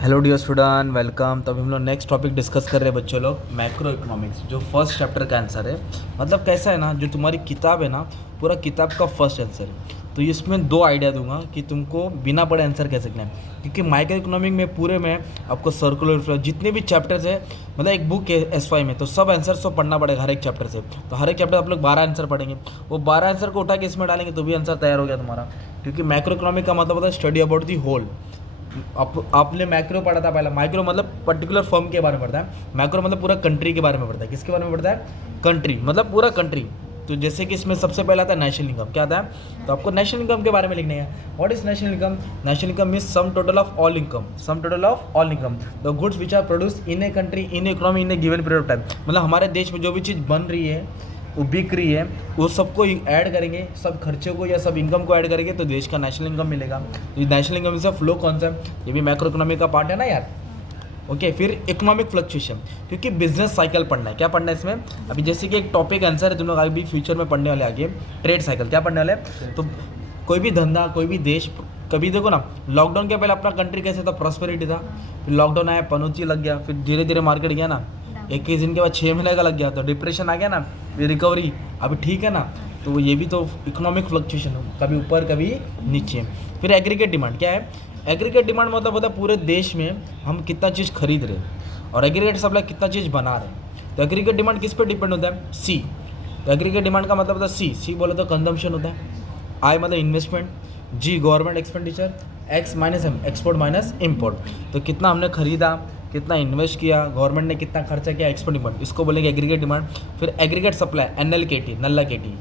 Hello dear student, welcome. तब हम लोग नेक्स्ट टॉपिक डिस्कस कर रहे हैं बच्चों लोग, मैक्रो इकोनॉमिक्स, जो फर्स्ट चैप्टर का आंसर है। मतलब कैसा है ना, जो तुम्हारी किताब है ना, पूरा किताब का फर्स्ट आंसर है। तो इसमें दो आइडिया दूंगा कि तुमको बिना पढ़े आंसर कैसे करना है, क्योंकि माइक्रो इकोनॉमिक में पूरे में आपको सर्कुलर फ्लो जितने भी चैप्टर्स है, मतलब एक बुक है S5 में, तो सब आंसर तो पढ़ना पड़ेगा हर एक चैप्टर से। तो हर एक चैप्टर आप लोग 12 आंसर पढ़ेंगे, वो 12 आंसर को उठा के इसमें डालेंगे तो भी आंसर तैयार हो गया तुम्हारा। क्योंकि मैक्रो इकोनॉमिक का मतलब होता है स्टडी अबाउट दी होल। आपने मैक्रो पढ़ा था पहला। माइक्रो मतलब पर्टिकुलर फर्म के बारे में पढ़ता है, मैक्रो मतलब पूरा कंट्री के बारे में पढ़ता है। किसके बारे में पढ़ता है? कंट्री, मतलब पूरा कंट्री। तो जैसे कि इसमें सबसे पहला आता है नेशनल इनकम। क्या आता है? तो आपको नेशनल इनकम के बारे में लिखना है। What is national income? National income means sum total of all income, sum total of all income, the goods which are produce in a country, in economy, in a given period of time. मतलब हमारे देश में जो भी चीज़ बन रही है, वो बिक रही है, वो सबको ऐड करेंगे, सब खर्चे को या सब इनकम को ऐड करेंगे तो देश का नेशनल इनकम मिलेगा। तो national income is a flow concept, ये भी मैक्रो इकोनॉमी का पार्ट है ना यार। ओके, फिर इकोनॉमिक फ्लक्चुएशन, क्योंकि बिजनेस साइकिल पढ़ना है। क्या पढ़ना है इसमें? अभी जैसे कि एक टॉपिक आंसर है, तुम लोग अभी फ्यूचर में पढ़ने वाले आगे, ट्रेड साइकिल। क्या पढ़ने वाले? तो कोई भी धंधा, कोई भी देश, कभी देखो ना, लॉकडाउन के पहले अपना कंट्री कैसे था? प्रॉस्पेरिटी था। फिर लॉकडाउन आया, पनौती लग गया, फिर धीरे धीरे मार्केट गया ना, 21 दिन के बाद 6 महीने का लग गया तो डिप्रेशन आ गया ना, फिर रिकवरी, अभी ठीक है ना। तो ये भी तो इकोनॉमिक फ्लक्चुएशन हो, कभी ऊपर कभी नीचे। फिर एग्रीगेट डिमांड क्या है? एग्रीगेट डिमांड मतलब होता है पूरे देश में हम कितना चीज़ खरीद रहे हैं, और एग्रीगेट सप्लाई कितना चीज़ बना रहे हैं। तो एग्रीगेट डिमांड किस पे डिपेंड होता है? सी। तो एग्रीगेट डिमांड का मतलब होता है सी। सी बोले तो कंजम्पशन होता है, आई मतलब investment, G government expenditure, X minus M export minus import. तो कितना हमने खरीदा, कितना इन्वेस्ट किया, गवर्नमेंट ने कितना खर्चा किया, एक्सपोर्ट डिमांड, इसको बोलेंगे एग्रीगेट डिमांड। फिर एग्रीगेट सप्लाई NLKT, नल्ला केटी,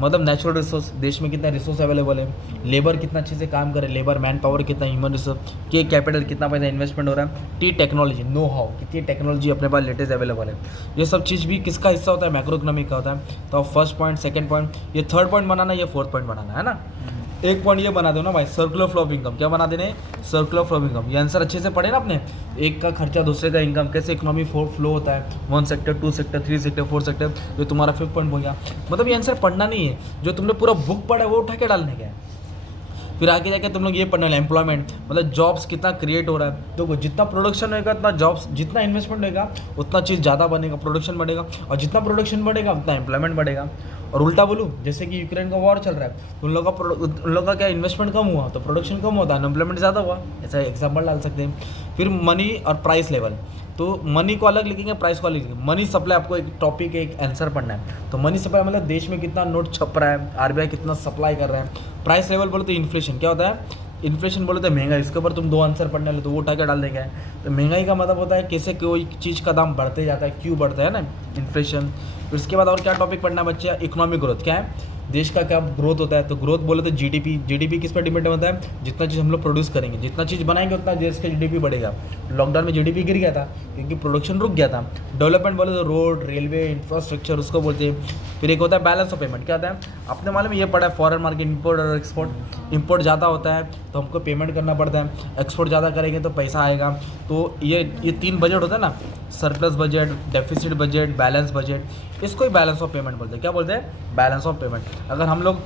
मतलब नेचुरल रिसोर्स, देश में कितना रिसोर्स अवेलेबल है, लेबर कितना अच्छे से काम करे, लेबर मैन पावर कितना, ह्यूमन रिसोर्स के कैपिटल कितना पैसा इन्वेस्टमेंट हो रहा है, टी टेक्नोलॉजी, नो हाउ, कितनी टेक्नोलॉजी अपने पास लेटेस्ट अवेलेबल है। ये सब चीज़ भी किसका हिस्सा होता है? मैक्रो इकोनॉमिक का होता है। तो फर्स्ट पॉइंट, सेकंड पॉइंट, ये थर्ड पॉइंट बनाना, ये फोर्थ पॉइंट बनाना है ना। एक पॉइंट ये बना दो ना भाई, सर्कुलर फ्लो ऑफ इनकम। क्या बना देने? Circular flow of income. ये आंसर अच्छे से पढ़े ना आपने, एक का खर्चा दूसरे का इनकम, कैसे इकोनॉमी फ्लो होता है, 1 सेक्टर, 2 सेक्टर, 3 सेक्टर, 4 सेक्टर। ये तुम्हारा 5th पॉइंट हो गया। मतलब ये आंसर पढ़ना नहीं है, जो तुमने पूरा बुक पढ़ा है वो उठा के डालने का है। फिर आगे जाके तुम लोग ये पढ़ना है एम्प्लॉयमेंट, मतलब जॉब्स कितना क्रिएट हो रहा है। तो जितना प्रोडक्शन होगा उतना जॉब्स, जितना इन्वेस्टमेंट होगा उतना चीज़ ज़्यादा बनेगा, प्रोडक्शन बढ़ेगा, और जितना प्रोडक्शन बढ़ेगा उतना एम्प्लॉयमेंट बढ़ेगा। और उल्टा बोलूँ, जैसे कि यूक्रेन का वॉर चल रहा है, तो उन लोगों का क्या इन्वेस्टमेंट कम हुआ तो प्रोडक्शन कम होता है, अनएम्प्लॉयमेंट ज़्यादा हुआ। ऐसा एग्जाम्पल डाल सकते हैं। फिर मनी और प्राइस लेवल, तो मनी को अलग लिखेंगे, प्राइस को अलग लिखेंगे। मनी सप्लाई, आपको एक टॉपिक, एक आंसर पढ़ना है। तो मनी सप्लाई मतलब देश में कितना नोट छप रहा है, RBI कितना सप्लाई कर रहा है। प्राइस लेवल बोले तो इन्फ्लेशन। क्या होता है? इन्फ्लेशन बोले तो महंगाई। इसके ऊपर तुम 2 आंसर पढ़ने वाले, तो वो उठा के डाल देंगे। तो महंगाई का मतलब होता है कैसे कोई चीज़ का दाम बढ़ते जाता है, क्यों बढ़ता है ना, इन्फ्लेशन। फिर इसके बाद और क्या टॉपिक पढ़ना है बच्चे? Economic growth. क्या है? देश का क्या ग्रोथ होता है? तो ग्रोथ बोले तो GDP। GDP किस पर डिपेंड होता है? जितना चीज़ हम लोग प्रोड्यूस करेंगे, जितना चीज़ बनाएंगे उतना देश का GDP बढ़ेगा। लॉकडाउन में GDP गिर गया था क्योंकि प्रोडक्शन रुक गया था। डेवलपमेंट बोले तो रोड, रेलवे, इंफ्रास्ट्रक्चर, उसको बोलते हैं। फिर एक होता है बैलेंस ऑफ पेमेंट। क्या होता है? अपने मालूम में ये पड़ा है, फॉरेन मार्केट, इम्पोर्ट और एक्सपोर्ट। इम्पोर्ट ज़्यादा होता है तो हमको पेमेंट करना पड़ता है, एक्सपोर्ट ज़्यादा करेंगे तो पैसा आएगा। तो ये 3 बजट होता है ना, surplus budget, deficit budget, balance budget. इसको ही बैलेंस ऑफ पेमेंट बोलते हैं। क्या बोलते हैं? Balance of payment. अगर हम लोग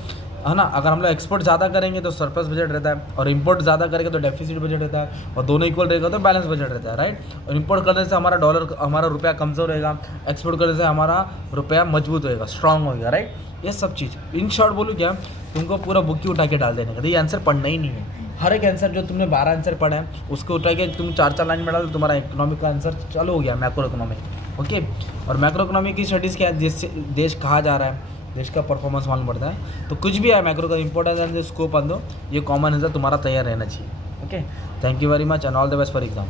है ना, अगर हम लोग एक्सपोर्ट ज़्यादा करेंगे तो सरप्लस बजट रहता है, और इंपोर्ट ज़्यादा करेंगे तो डेफिसिट बजट रहता है, और दोनों इक्वल रहेगा तो बैलेंस बजट रहता है, राइट। और इंपोर्ट करने से हमारा रुपया कमज़ोर रहेगा, एक्सपोर्ट करने से हमारा रुपया मजबूत होएगा, स्ट्रांग होएगा, राइट। ये सब चीज़ इन शॉर्ट बोलूँ क्या, तुमको पूरा बुक ही उठा के डाल देने का। तो ये आंसर पढ़ना ही नहीं है। हर एक आंसर जो तुमने 12 आंसर पढ़ा है उसको उठा के तुम 4-4 लाइन में डाल, तो तुम्हारा इकोनॉमिक का आंसर चालू हो गया, मैक्रो इकोनॉमिक। ओके, और मैक्रो इकोनॉमिक की स्टडीज़ क्या है? देश कहाँ जा रहा है, देश का परफॉर्मेंस मालूम पड़ता है। तो कुछ भी है मैक्रो का इंपॉर्टेंस एंड स्कोप आन दो, ये कॉमन आंसर तुम्हारा तैयार रहना चाहिए। Okay, thank you very much and all the best for exam.